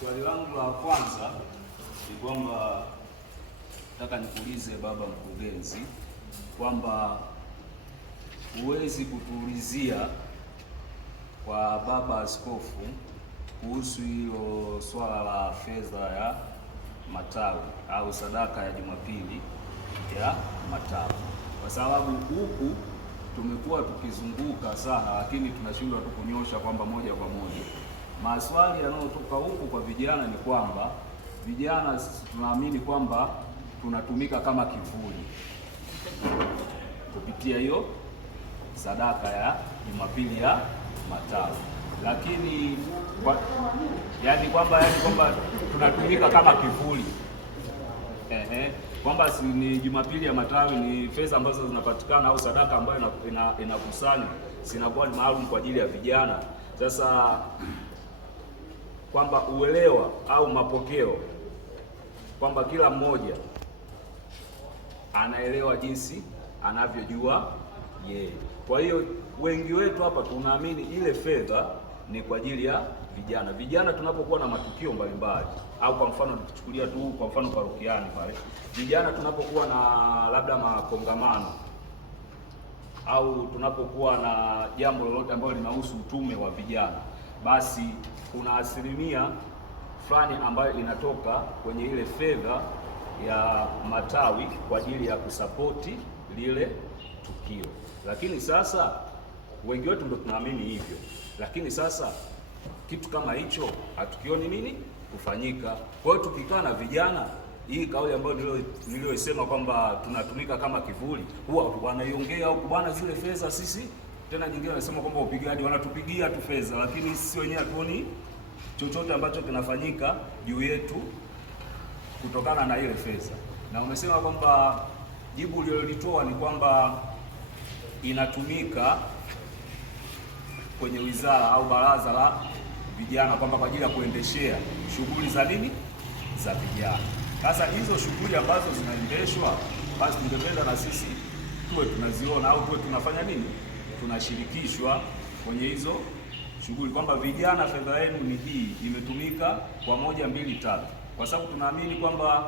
Swali langu la kwanza ni kwamba nataka nikuulize baba mkurugenzi kwamba huwezi kutuulizia kwa baba askofu kuhusu hilo swala la fedha ya matawi au sadaka ya Jumapili ya matawi, kwa sababu huku tumekuwa tukizunguka sana, lakini tunashindwa tu kunyosha kwamba moja kwa moja. Maswali yanayotoka huku kwa vijana ni kwamba vijana tunaamini kwamba tunatumika kama kivuli kupitia hiyo sadaka ya Jumapili ya matawi, lakini kwamba tunatumika kama kivuli kwamba si ni Jumapili ya matawi ni fedha ambazo zinapatikana au sadaka ambayo inakusanywa zinakuwa ni maalum kwa ajili ya vijana. Sasa kwamba uelewa au mapokeo kwamba kila mmoja anaelewa jinsi anavyojua yeye. Kwa hiyo wengi wetu hapa tunaamini ile fedha ni kwa ajili ya vijana. Vijana tunapokuwa na matukio mbalimbali au kwa mfano tukichukulia tu kwa mfano parokiani pale, vijana tunapokuwa na labda makongamano au tunapokuwa na jambo lolote ambalo linahusu utume wa vijana, basi kuna asilimia fulani ambayo inatoka kwenye ile fedha ya matawi kwa ajili ya kusapoti lile tukio. Lakini sasa wengi wetu ndio tunaamini hivyo, lakini sasa kitu kama hicho hatukioni nini kufanyika. Kwa hiyo tukikaa na vijana, hii kauli ambayo niliyosema kwamba tunatumika kama kivuli, huwa wanaiongea huko bwana, zile fedha sisi tena nyingine wanasema kwamba upigaji wanatupigia tu fedha, lakini sisi wenyewe hatuoni chochote ambacho kinafanyika juu yetu kutokana na ile fedha. Na umesema kwamba jibu ulilolitoa ni kwamba inatumika kwenye wizara au baraza la vijana kwamba kwa ajili ya kuendeshea shughuli za nini za vijana. Sasa hizo shughuli ambazo zinaendeshwa, basi tungependa na sisi tuwe tunaziona au tuwe tunafanya nini, tunashirikishwa kwenye hizo shughuli, kwamba vijana, fedha yenu ni hii, imetumika kwa 1, 2, 3, kwa sababu tunaamini kwamba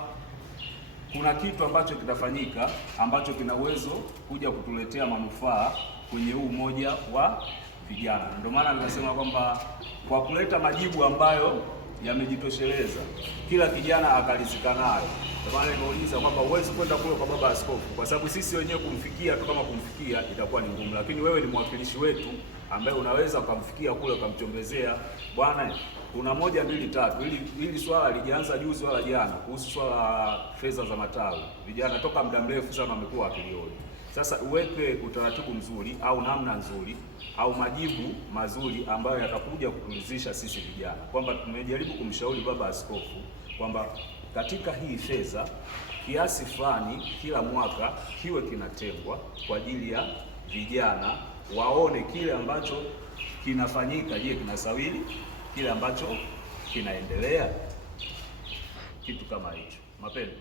kuna kitu ambacho kitafanyika ambacho kina uwezo kuja kutuletea manufaa kwenye huu umoja wa vijana. Ndio maana ninasema kwamba kwa kuleta majibu ambayo yamejitosheleza, kila kijana akalizika nayo. Ndio maana nimeuliza kwamba huwezi kwenda kule kwa baba askofu, kwa sababu sisi wenyewe kumfikia tu kama kumfikia itakuwa ni ngumu, lakini wewe ni mwakilishi wetu ambaye unaweza ukamfikia kule ukamchombezea, bwana kuna 1, 2, 3. Hili swala lijaanza juzi wala jana, kuhusu swala la fedha za matawi. Vijana toka muda mrefu sana wamekuwa wakilioni. Sasa uweke utaratibu mzuri au namna nzuri au majibu mazuri ambayo yatakuja kuturidhisha sisi vijana, kwamba tumejaribu kumshauri baba askofu kwamba katika hii fedha kiasi fulani kila mwaka kiwe kinatengwa kwa ajili ya vijana, waone kile ambacho kinafanyika, je, kinasawili kile ambacho kinaendelea, kitu kama hicho. Mapendo.